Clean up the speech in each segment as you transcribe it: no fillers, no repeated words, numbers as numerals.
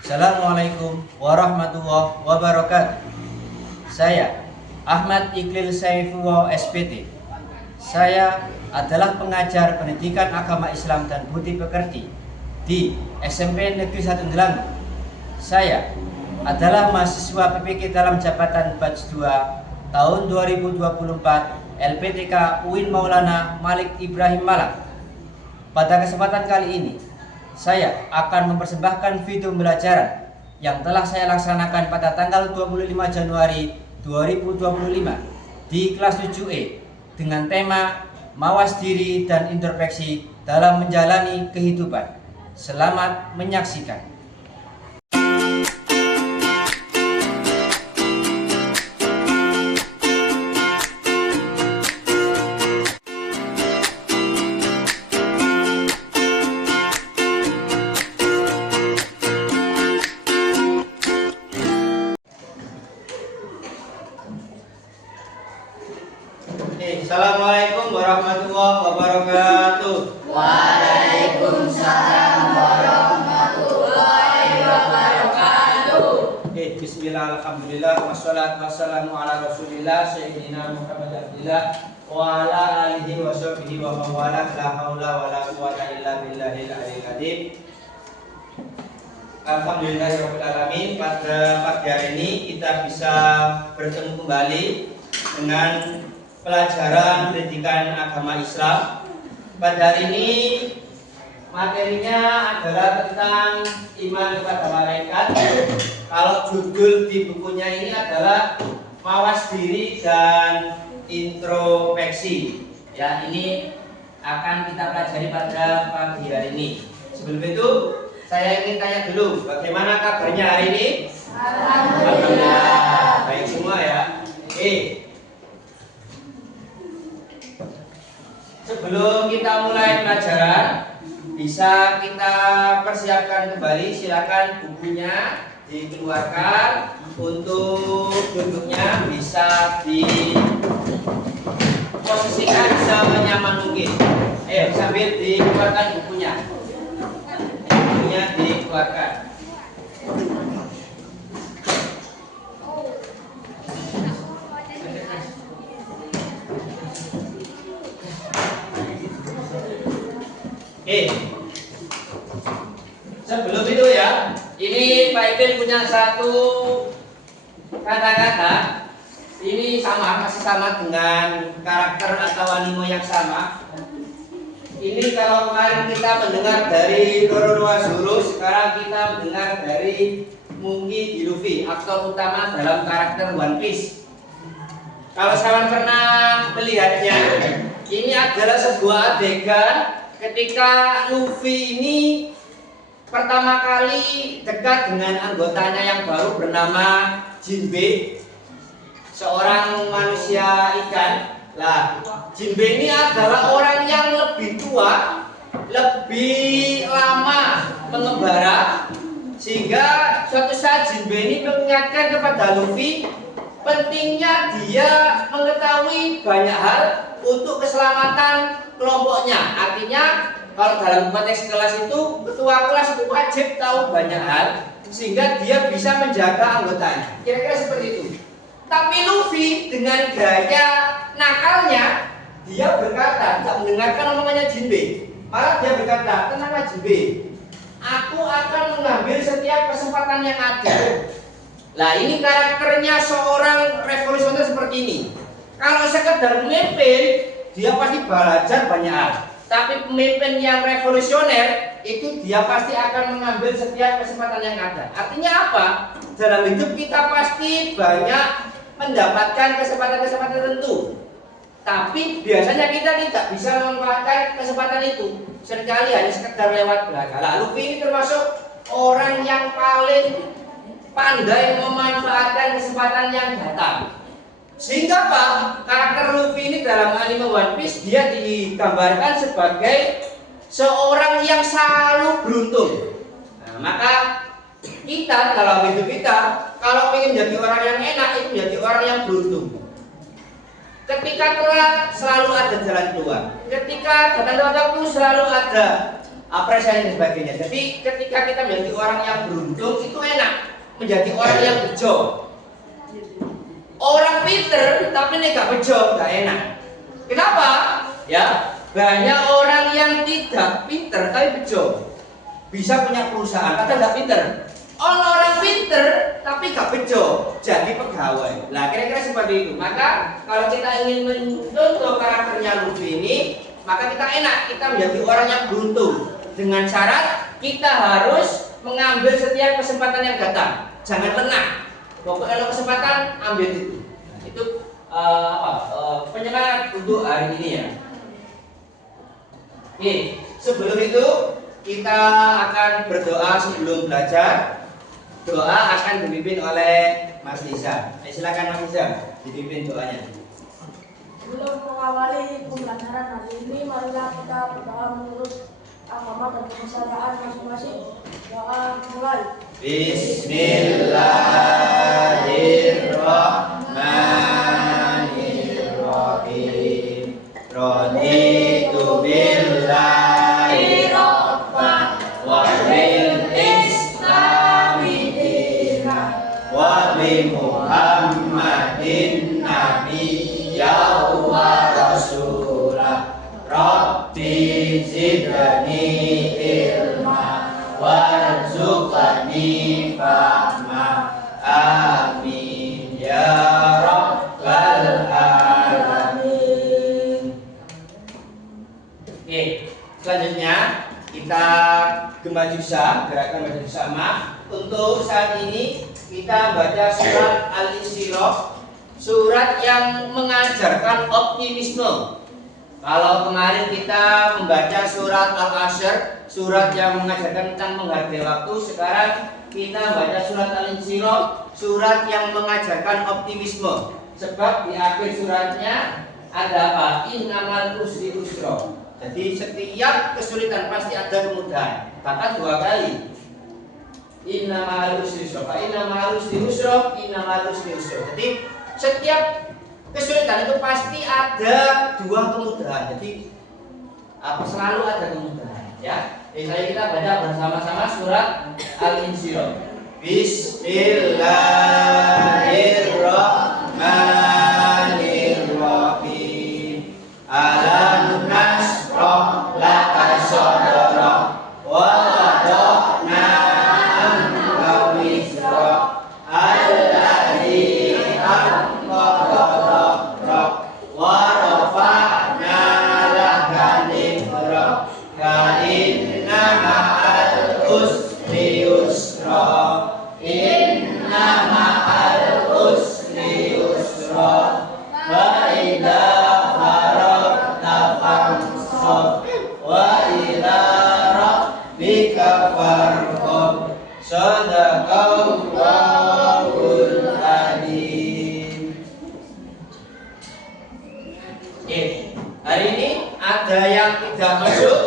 Assalamualaikum warahmatullahi wabarakatuh. Saya Ahmad Iqlil Saifullah SPT. Saya adalah pengajar pendidikan agama Islam dan budi pekerti di SMP Negeri 1 Delangu. Saya adalah mahasiswa PPK dalam jabatan batch 2 tahun 2024 LPTK UIN Maulana Malik Ibrahim Malang. Pada kesempatan kali ini, saya akan mempersembahkan video pembelajaran yang telah saya laksanakan pada tanggal 25 Januari 2025 di kelas 7E dengan tema mawas diri dan introspeksi dalam menjalani kehidupan. Selamat menyaksikan. Assalamualaikum warahmatullahi wabarakatuh. Waalaikumsalam warahmatullahi wabarakatuh. Bismillah, alhamdulillah, wassalatu wassalamu ala rasulillah sayyidina Muhammad abdillah wa ala alihi wa sahbihi wa mawalah, la haula wa la quwata illa billahil aliyil azim. Alhamdulillahirabbil alamin. Pada pagi hari ini kita bisa bertemu kembali dengan pelajaran pendidikan agama Islam. Pada hari ini materinya adalah tentang iman kepada malaikat. Kalau judul di bukunya ini adalah mawas diri dan introspeksi. Ya, ini akan kita pelajari pada pagi hari ini. Sebelum itu, saya ingin tanya dulu, bagaimana kabarnya hari ini? Alhamdulillah. Baik semua ya. Sebelum kita mulai pelajaran, bisa kita persiapkan kembali. Silakan bukunya dikeluarkan. Untuk duduknya bisa diposisikan senyaman mungkin. Sambil dikeluarkan bukunya. Bukunya dikeluarkan. Sebelum itu ya, ini Pak Iqbal punya satu kata-kata. Ini masih sama dengan karakter atau animo yang sama. Ini kalau kemarin kita mendengar dari Roro Zuru, sekarang kita mendengar dari Monkey D. Luffy, aktor utama dalam karakter One Piece. Kalau kalian pernah melihatnya, ini adalah sebuah adegan ketika Luffy ini pertama kali dekat dengan anggotanya yang baru bernama Jinbe, seorang manusia ikan. Lah, Jinbe ini adalah orang yang lebih tua, lebih lama mengembara, sehingga suatu saat Jinbe ini mengingatkan kepada Luffy pentingnya dia mengetahui banyak hal untuk keselamatan kelompoknya. Artinya kalau dalam konteks kelas itu, ketua kelas itu wajib tahu banyak hal sehingga dia bisa menjaga anggotanya. Kira-kira seperti itu. Tapi Luffy dengan gaya nakalnya, dia berkata, tidak mendengarkan omongannya Jinbe. Malah dia berkata, tenanglah Jinbe, aku akan mengambil setiap kesempatan yang ada. Lah, ini karakternya seorang revolusioner seperti ini. Kalau sekedar memimpin, dia pasti belajar banyak hal. Tapi pemimpin yang revolusioner itu dia pasti akan mengambil setiap kesempatan yang ada. Artinya apa? Dalam hidup kita pasti banyak mendapatkan kesempatan-kesempatan tertentu. Tapi biasanya kita tidak bisa memanfaatkan kesempatan itu. Seringkali hanya sekedar lewat belakang. Lalu ini termasuk orang yang paling pandai memanfaatkan kesempatan yang datang. Sehingga apa? Karakter Luffy ini dalam anime One Piece dia digambarkan sebagai seorang yang selalu beruntung. Nah, maka kita dalam hidup kita kalau ingin jadi orang yang enak itu jadi orang yang beruntung. Ketika telah selalu ada jalan keluar. Ketika datang waktu selalu ada apresiasi dan sebagainya. Jadi ketika kita menjadi orang yang beruntung itu enak. Menjadi orang yang bejo. Orang pinter tapi ini gak bejo, gak enak. Kenapa? Ya, banyak orang yang tidak pinter tapi bejo. Bisa punya perusahaan, kadang gak pinter. Orang pinter tapi gak bejo, jadi pegawai. Nah, kira-kira seperti itu. Maka kalau kita ingin mencontoh karakternya Luffy ini, maka kita enak, kita menjadi orang yang beruntung. Dengan syarat kita harus mengambil setiap kesempatan yang datang. Jangan lengah. Pokoknya kalau kesempatan ambil itu. Nah, itu penyemangat untuk hari ini ya. Oke, sebelum itu kita akan berdoa sebelum belajar. Doa akan dipimpin oleh Mas Liza. Silakan Mas Liza, dipimpin doanya. Sebelum mengawali pembelajaran hari ini, marilah kita berdoa menurut agama dan kepercayaan masing-masing. Doa mulai. Bismillahirrahmanirrahim. Raditu billahi rabban wa bil islami dinan wa bi Muhammadin nabiyyan wa rasulah. Rabbi zidni ilma warzuqni fahma. Amin ya rabbal alamin. Oke, selanjutnya kita gembajusa, gerakan baju bersama. Untuk saat ini kita baca surat Al-Insyirah, surat yang mengajarkan optimisme. Kalau kemarin kita membaca surat Al-Ashr, surat yang mengajarkan tentang menghargai waktu, sekarang kita baca surat Al-Insyirah, surat yang mengajarkan optimisme. Sebab di akhir suratnya ada apa? Innamal usri yusra. Jadi setiap kesulitan pasti ada kemudahan. Bahkan 2 kali. Innamal usri yusra. Innamal usri yusra, innamal usri yusra. Jadi setiap kesulitan itu pasti ada 2 kemudahan. Jadi selalu ada kemudahan, ya. Jadi kita baca bersama-sama surat Al-Insyirah. Bismillahirrahmanirrahim. Alam nashrah laka sadrak wa wada'na anka wizrak alladzi anqadha dhahrak wa rafa'na laka dhikrak. Inna ma'al usri yusra. Inna ma'al usri yusra. Wa idza faragta fansab wa ila rabbika farghab. Shadaqallahul adzim. Oke, hari ini ada yang tidak masuk.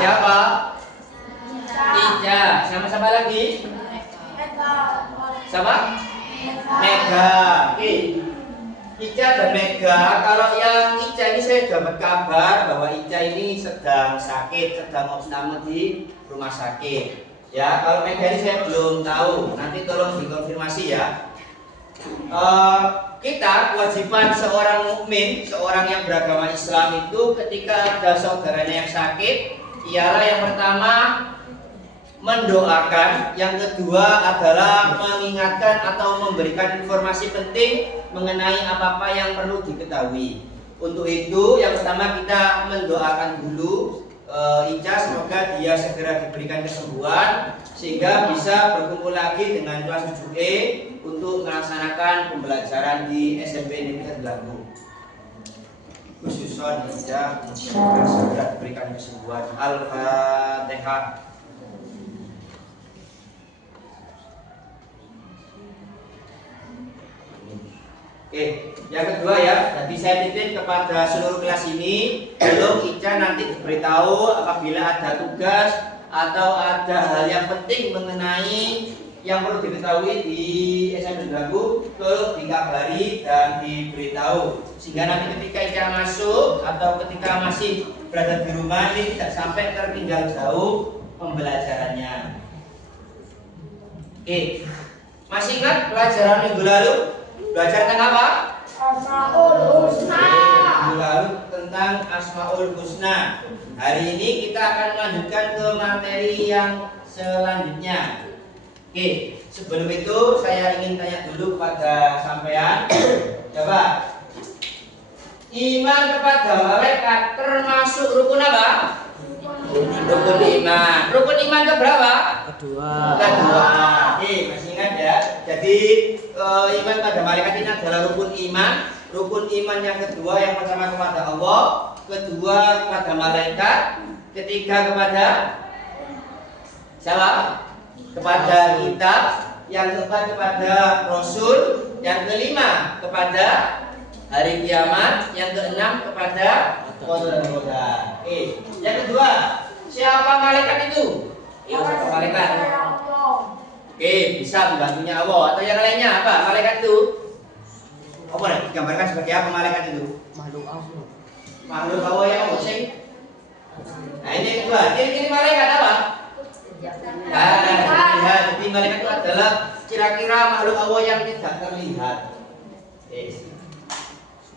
Siapa? Ica. Sama-sama lagi? Sama? Mega. Oke. Ica dan Mega. Kalau yang Ica ini saya dapat kabar bahwa Ica ini sedang sakit, sedang opname di rumah sakit. Ya, kalau Mega ini saya belum tahu. Nanti tolong dikonfirmasi ya. Kita kewajiban seorang mukmin, seorang yang beragama Islam itu ketika ada saudaranya yang sakit, ialah yang pertama mendoakan, yang kedua adalah mengingatkan atau memberikan informasi penting mengenai apa-apa yang perlu diketahui. Untuk itu yang pertama kita mendoakan dulu Ica, semoga dia segera diberikan kesembuhan sehingga bisa berkumpul lagi dengan kelas 7E untuk melaksanakan pembelajaran di SMP Negeri Lampung. Khususon Ica segera diberikan kesembuhan. Al-Fatihah. Oke, yang kedua ya, jadi saya titip kepada seluruh kelas ini, belum Ica nanti diberitahu apabila ada tugas atau ada hal yang penting mengenai yang perlu diketahui di SMP Dagu, tolong dikabari dan diberitahu sehingga nanti ketika Ica masuk atau ketika masih berada di rumah ini tidak sampai tertinggal jauh pembelajarannya. Oke, masih ingat pelajaran minggu lalu? Belajar tentang apa? Asmaul Husna. Minggu lalu tentang Asmaul Husna. Hari ini kita akan melanjutkan ke materi yang selanjutnya. Oke, sebelum itu saya ingin tanya dulu kepada sampean. Coba. Iman kepada malaikat termasuk rukun apa? Rukun iman. Rukun iman keberapa? Kedua. Oke, masih ingat ya. Jadi iman pada malaikat ini adalah rukun iman. Rukun iman yang kedua, yang pertama kepada Allah, kedua kepada malaikat, ketiga kepada siapa? Kepada kitab, yang keempat kepada Rasul, yang kelima kepada hari kiamat, yang keenam kepada qadar. Yang kedua, siapa malaikat itu? Malaikat. Bisa membantunya Allah atau yang lainnya apa? Malaikat itu apa nih? Digambarkan sebagai apa malaikat itu? Makhluk Allah. Makhluk Allah yang musik. Nah ini yang kedua. Ini malaikat apa? Terlihat. Jadi malaikat itu adalah kira-kira makhluk Allah yang tidak terlihat.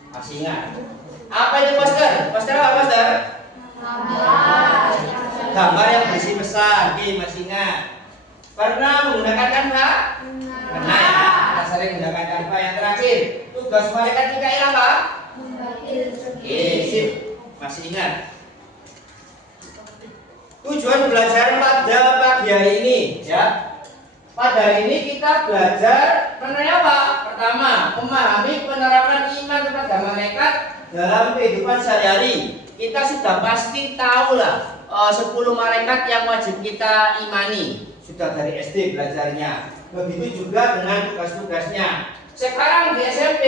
Masih ingat? Apa itu poster? Poster apa poster? Gambar yang berisi pesan. Masih ingat? Pernah menggunakan Canva? Pernah ya? Kita sering menggunakan Canva. Yang terakhir, tugas malaikat Mikail apa? Sip. Masih ingat? Tujuan belajar pada pagi hari ini ya. Pada hari ini kita belajar mengenai apa? Pertama, memahami penerapan iman kepada malaikat dalam kehidupan sehari-hari. Kita sudah pasti tahu lah 10 malaikat yang wajib kita imani. Sudah dari SD belajarnya. Begitu juga dengan tugas-tugasnya. Sekarang di SMP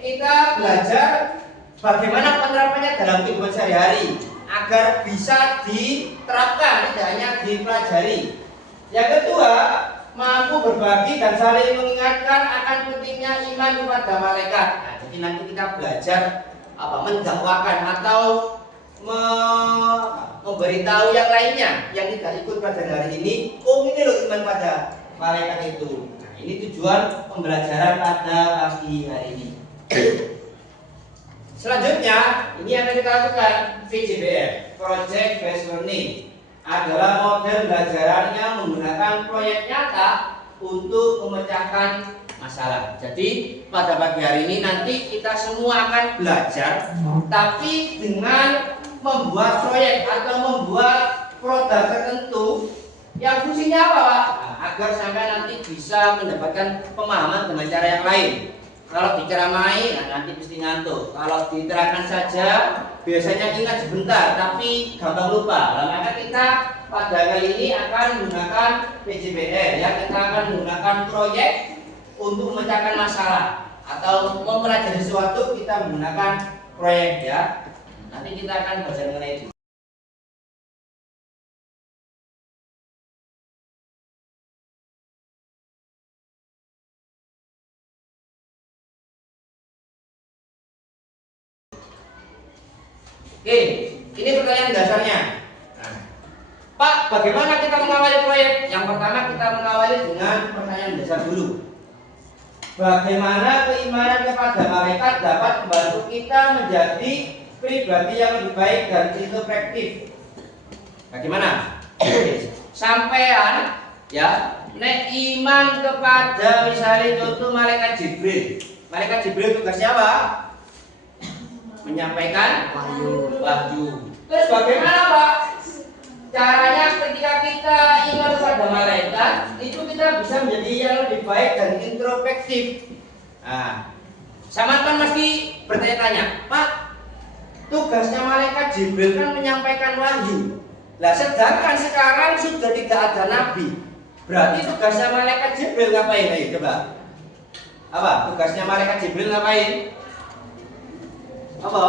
kita belajar bagaimana penerapannya dalam kehidupan sehari-hari agar bisa diterapkan, tidak hanya dipelajari. Yang kedua, mampu berbagi dan saling mengingatkan akan pentingnya iman kepada malaikat. Nah, jadi nanti kita belajar mendakwakan atau memberitahu yang lainnya yang tidak ikut pada hari ini. Ini loh iman pada malaikat itu. Nah, ini tujuan pembelajaran pada pagi hari ini. Selanjutnya, ini yang akan kita lakukan PJBL, Project Based Learning, adalah model belajaran yang menggunakan proyek nyata untuk memecahkan masalah. Jadi pada pagi hari ini nanti kita semua akan belajar, tapi dengan membuat proyek atau membuat produk tertentu yang fungsinya apa, Pak? Nah, agar sampai nanti bisa mendapatkan pemahaman dengan cara yang lain. Kalau diceramai, nanti pasti ngantuk. Kalau diterangkan saja, biasanya ingat sebentar, tapi gampang lupa. Maka kita pada kali ini akan menggunakan PJBL, ya. Kita akan menggunakan proyek untuk memecahkan masalah atau mempelajari sesuatu, kita menggunakan proyek, ya. Nanti kita akan belajar mengenai itu. Oke, ini pertanyaan dasarnya. Nah, Pak, bagaimana kita mengawali proyek? Yang pertama kita mengawali dengan pertanyaan dasar dulu. Bagaimana keimanan kepada malaikat dapat membantu kita menjadi pribadi yang lebih baik dan introspektif? Bagaimana? Sampean ya, nek iman kepada misalnya contoh malaikat Jibril. Malaikat Jibril tugasnya apa? Menyampaikan wahyu. Terus bagaimana, Pak? Caranya ketika kita iman kepada malaikat, itu kita bisa menjadi yang lebih baik dan introspektif. Nah, sama kan mesti bertanya-tanya, Pak, tugasnya malaikat Jibril kan menyampaikan wahyu. Lah sedangkan sekarang sudah tidak ada nabi. Berarti tugasnya malaikat Jibril ngapain? Ayo coba. Apa? Tugasnya malaikat Jibril ngapain? Apa?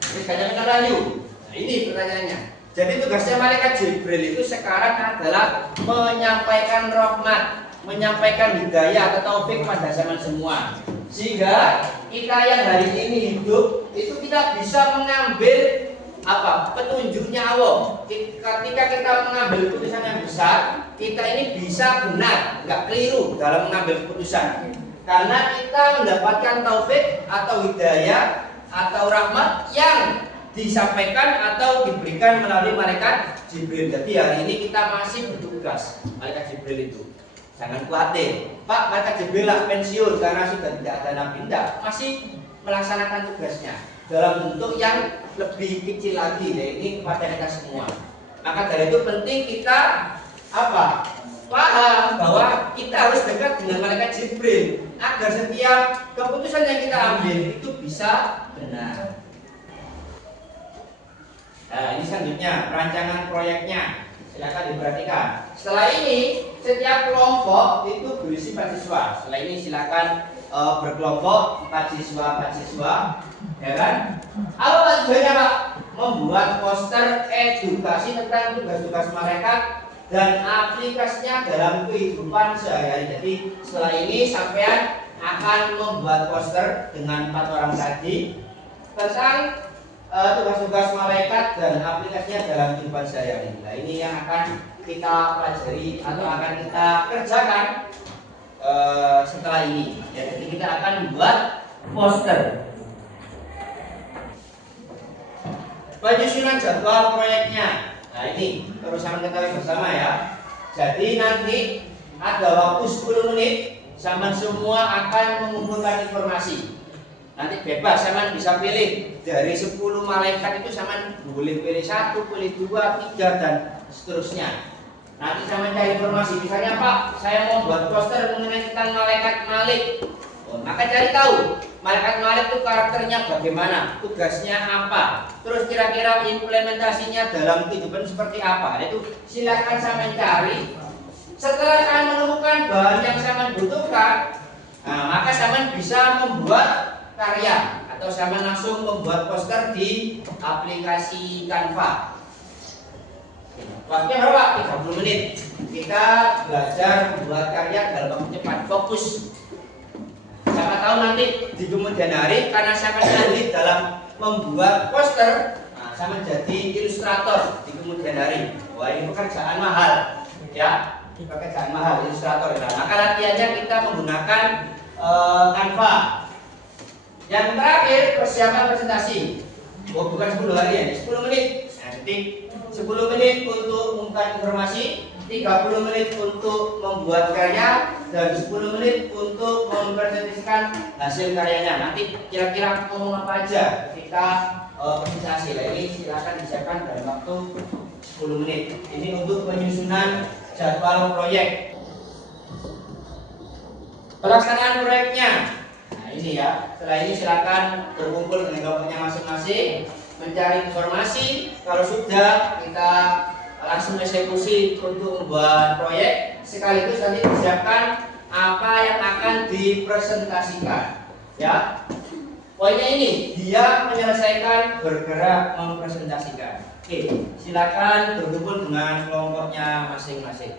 Ini kayaknya rayu. Nah, ini pertanyaannya. Jadi tugasnya malaikat Jibril itu sekarang adalah menyampaikan rahmat, menyampaikan hidayah atau taufik pada zaman semua. Sehingga kita yang hari ini hidup itu kita bisa mengambil apa? Petunjuknya Allah. Ketika kita mengambil keputusan yang besar, kita ini bisa benar, nggak keliru dalam mengambil keputusan. Karena kita mendapatkan taufik atau hidayah atau rahmat yang disampaikan atau diberikan melalui malaikat Jibril. Jadi hari ini kita masih bertugas malaikat Jibril itu. Jangan khawatir, Pak, malaikat Jibril lah pensiun karena sudah tidak ada nabi. Tidak, masih melaksanakan tugasnya dalam bentuk yang lebih kecil lagi, ya ini kepada kita semua. Maka dari itu penting kita apa? Paham bahwa kita harus dekat dengan malaikat Jibril agar setiap keputusan yang kita ambil itu bisa benar. Nah, ini selanjutnya perancangan proyeknya. Silakan diperhatikan. Setelah ini setiap kelompok itu berisi 4 siswa. Setelah ini silakan berkelompok 4 siswa, ya kan? Apa tujuannya, Pak? Membuat poster edukasi tentang tugas-tugas malaikat dan aplikasinya dalam kehidupan sehari-hari. Jadi setelah ini sampean akan membuat poster dengan 4 orang tadi tentang tugas-tugas malaikat dan aplikasinya dalam kehidupan sehari-hari. Nah, ini yang akan kita pelajari atau akan kita kerjakan setelah ini. Ya, jadi kita akan membuat poster. Penyusunan jadwal proyeknya. Nah, ini terus sama ketahui bersama ya. Jadi nanti ada waktu 10 menit, sama semua akan mengumpulkan informasi. Nanti bebas, sama bisa pilih dari 10 malaikat itu, sama boleh pilih 1, pilih 2, 3 dan seterusnya. Nanti sama cari informasi, misalnya Pak, saya mau buat poster mengenai tentang malaikat Malik. Maka cari tahu malaikat Malik itu karakternya bagaimana, tugasnya apa, terus kira-kira implementasinya dalam kehidupan seperti apa. Itu silakan sama cari. Setelah kalian menemukan bahan yang sama butuhkan, nah, maka sama bisa membuat karya atau sama langsung membuat poster di aplikasi Canva. Waktunya berapa? 30 menit. Kita belajar membuat karya dalam waktu cepat, fokus. Siapa tahu nanti di kemudian hari karena saya ahli dalam membuat poster, nah, sama jadi ilustrator di kemudian hari. Wah, ini pekerjaan mahal, ya, pekerjaan mahal ilustrator. Nah, maka latihannya kita menggunakan Canva. Yang terakhir persiapan presentasi. Oh, bukan 10 hari ya, 10 menit. Nah, jadi 10 menit untuk mengumumkan informasi, 30 menit untuk membuat karya, dan 10 menit untuk mempresentasikan hasil karyanya. Nanti kira-kira ngomong apa aja ketika presentasi. Nah, ini silakan disiapkan dalam waktu 10 menit. Ini untuk penyusunan jadwal proyek. Pelaksanaan proyeknya. Nah, ini ya. Setelah ini silakan berkumpul dengan kelompoknya masing-masing, mencari informasi. Kalau sudah, kita langsung eksekusi untuk membuat proyek. Sekaligus nanti disiapkan apa yang akan dipresentasikan. Ya, poinnya ini dia menyelesaikan, bergerak, mempresentasikan. Oke, silakan berkumpul dengan kelompoknya masing-masing.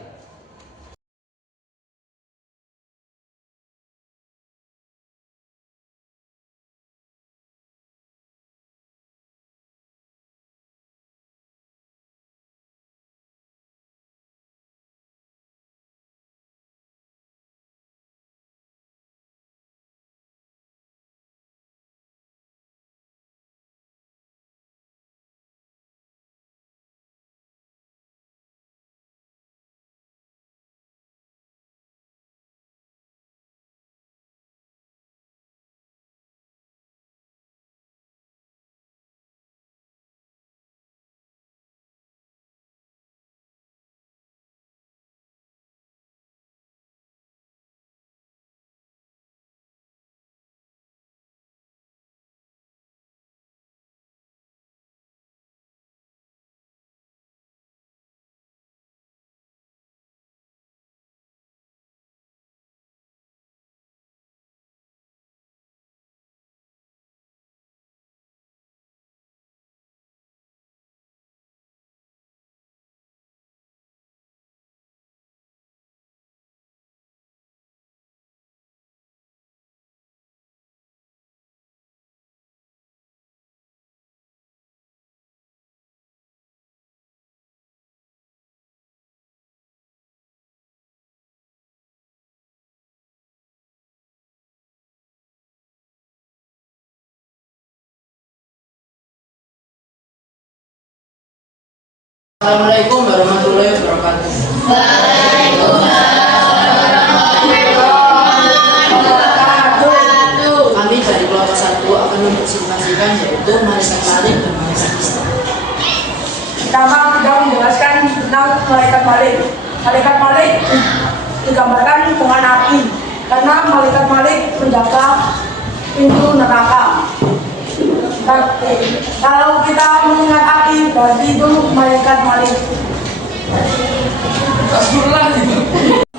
Assalamualaikum warahmatullahi wabarakatuh. Kami dari kelompok 1 akan mempresentasikan yaitu malaikat Malik dan malaikat Isra. Pertama, kita menjelaskan tentang malaikat Malik. Malaikat Malik digambarkan dengan api, karena malaikat Malik menjaga pintu neraka. Kalau kita mengingat api, berarti itu malaikat Malik.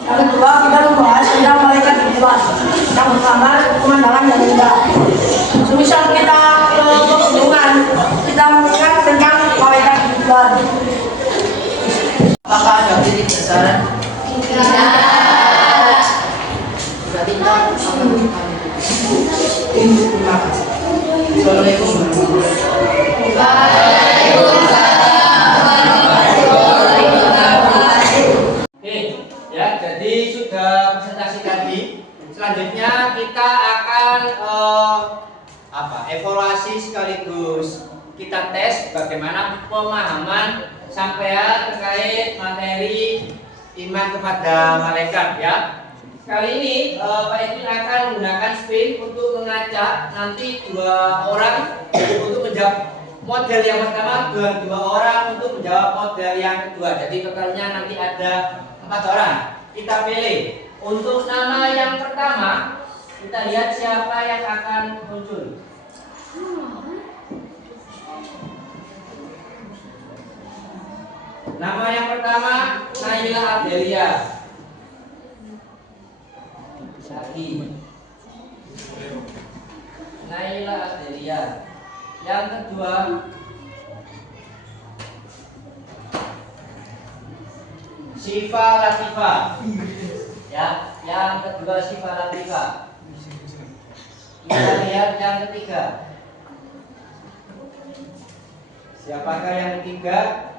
Yang kedua, kita membahas tentang malaikat Ridwan yang menggambar pemandangan yang indah. Semisal kita ke pegunungan, kita mengingat tentang malaikat Ridwan. Apakah ada titik sasaran? Berarti kita akan terima kasih. Assalamualaikum warahmatullahi wabarakatuh. Oke, ya, jadi sudah presentasi tadi. Selanjutnya kita akan evaluasi sekaligus kita tes bagaimana pemahaman sampean terkait materi iman kepada malaikat ya. Kali ini Pak Edwin akan menggunakan spin untuk mengajak nanti 2 orang untuk menjawab model yang pertama dan 2 orang untuk menjawab model yang kedua. Jadi totalnya nanti ada 4 orang. Kita pilih. Untuk nama yang pertama, kita lihat siapa yang akan muncul. Nama yang pertama Naila Adelia. Lagi Naila Adelia. Yang kedua Syifa Latifa. Ya, yang kedua Syifa Latifa. Kita lihat yang ketiga. Siapakah yang ketiga?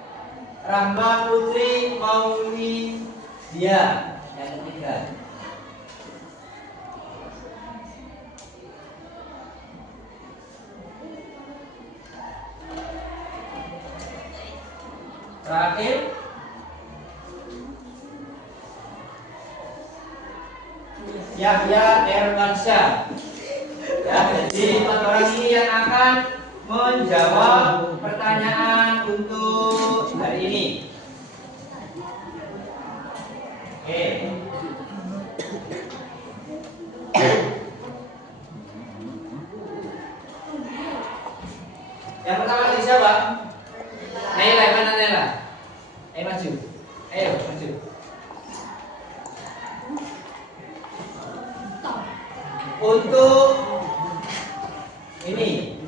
Rahma Putri Mauli dia yang ketiga. Terakhir Yahya Erwansyah. Ya, jadi 4 orang ini yang akan menjawab pertanyaan untuk hari ini. Oke. Yang pertama dari siapa? Naila, mana Naila? Ayo maju. Ayo maju. Untuk ini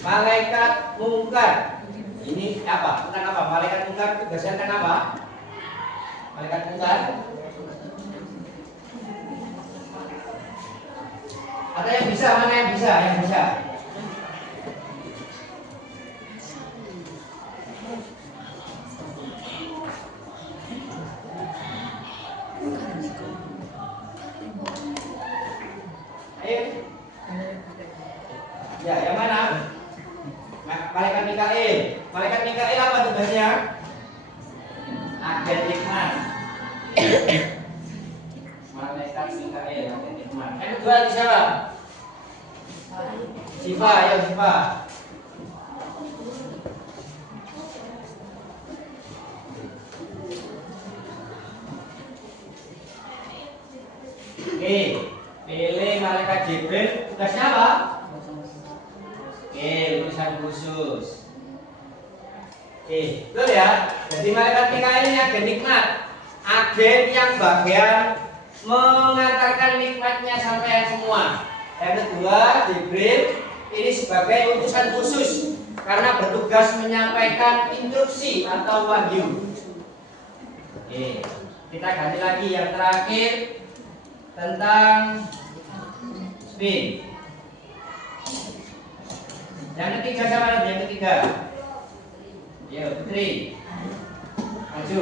malaikat mungkar. Ini apa? Tentang apa? Malaikat mungkar tugasnya tentang apa? Malaikat mungkar. Ada yang bisa? Mana yang bisa? Yang bisa. Ayo. Ya, yang mana? Malaikat Mikail. Malaikat Mikail apa tugasnya? Agen hikmat. Malaikat Mikail, agen hikmat. Yang kedua di siapa? Syifa, ya Syifa. Oke, pilih malaikat Jibril. Tugasnya apa? Oke, urusan khusus. Oke, betul ya. Jadi malaikat Mikail ini agen nikmat, agen yang bagian mengantarkan nikmatnya sampai semua. Yang kedua, Jibril ini sebagai utusan khusus karena bertugas menyampaikan instruksi atau wahyu. Oke, kita ganti lagi yang terakhir tentang spin. Yang ketiga siapa? Yang ketiga. Yo, Putri. Maju.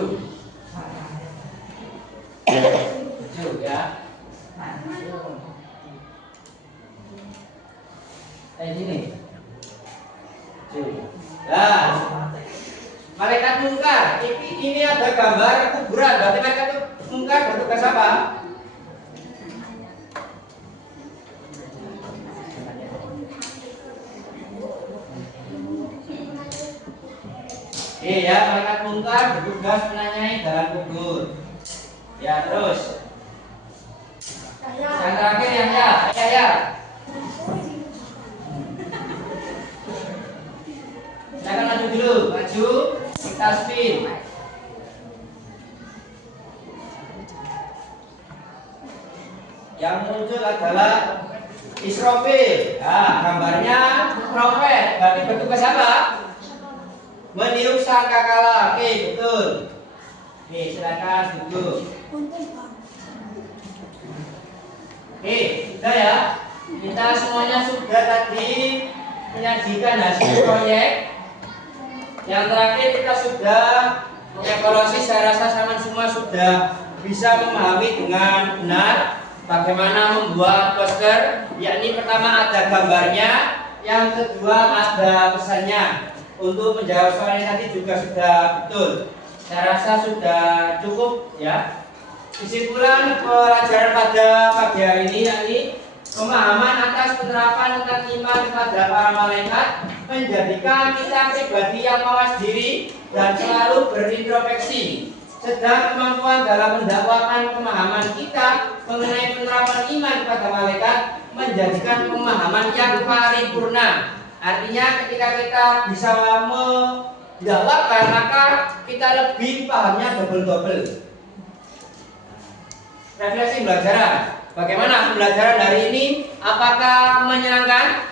Maju ya. Sini. Maju. Nah. Malaikat mungkar. Ini ada gambar kuburan. Berarti malaikat mungkar bertugas apa? Iya, malaikat mungkar bertugas menanyai dalam kubur. Ya, terus. Yang terakhir yang ya. Jangan maju dulu, maju, kita spin. Yang muncul adalah Israfil. Nah, gambarnya trompet. Berarti bertugas apa? Meniup sangkakala. Oke, betul. Oke, silakan duduk. Oke, sudah ya. Kita semuanya sudah tadi menyajikan hasil proyek. Yang terakhir kita sudah mengevaluasi. Saya rasa sama semua sudah bisa memahami dengan benar bagaimana membuat poster. Yakni pertama ada gambarnya, yang kedua ada pesannya. Untuk menjawab soal ini tadi juga sudah betul. Saya rasa sudah cukup ya. Kesimpulan pelajaran pada pagi hari ini yakni pemahaman atas penerapan tentang iman kepada para malaikat menjadikan kita pribadi yang mawas diri dan selalu berintrospeksi. Sedang kemampuan dalam mendakwakan pemahaman kita mengenai penerapan iman kepada malaikat menjadikan pemahaman yang paripurna. Artinya ketika kita bisa mendakwakan, maka kita lebih pahamnya double-double. Refleksi pembelajaran. Bagaimana pembelajaran hari ini? Apakah menyenangkan?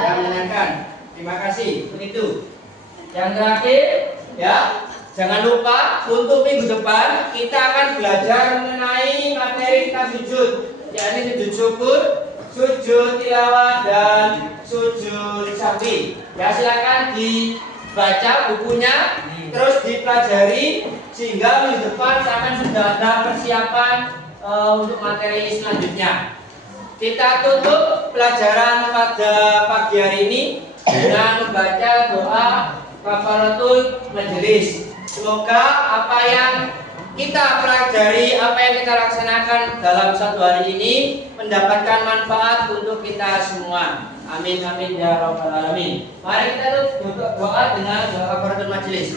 Yang menyenangkan. Terima kasih. Begitu. Yang terakhir, ya, jangan lupa untuk minggu depan kita akan belajar mengenai materi kitab sujud, yakni sujud syukur, sujud tilawah, dan sujud syaf'i. Ya, silakan dibaca bukunya, terus dipelajari sehingga minggu depan sampai sudah ada persiapan untuk materi selanjutnya. Kita tutup pelajaran pada pagi hari ini dengan membaca doa kafaratul majelis. Semoga apa yang kita pelajari, apa yang kita laksanakan dalam satu hari ini mendapatkan manfaat untuk kita semua. Amin amin ya rabbal alamin. Mari kita tutup doa dengan doa kafaratul majelis.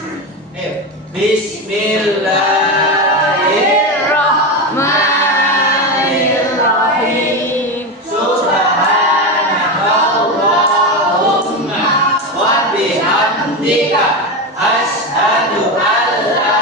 Ayo. Bismillahirrahmanirrahim. Subhanakallahumma wa bihamdika asyhadu an la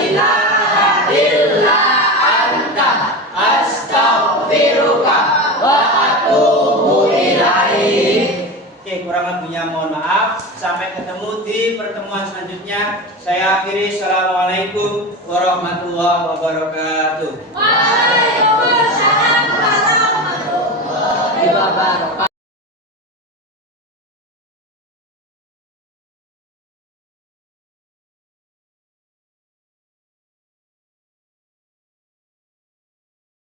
ilaha illa anta astaghfiruka wa atubu ilaik. Oke, kurang lebihnya mohon maaf. Sampai ketemu di pertemuan selanjutnya. Saya akhiri. Assalamualaikum warahmatullahi wabarakatuh. Waalaikumsalam warahmatullahi wabarakatuh.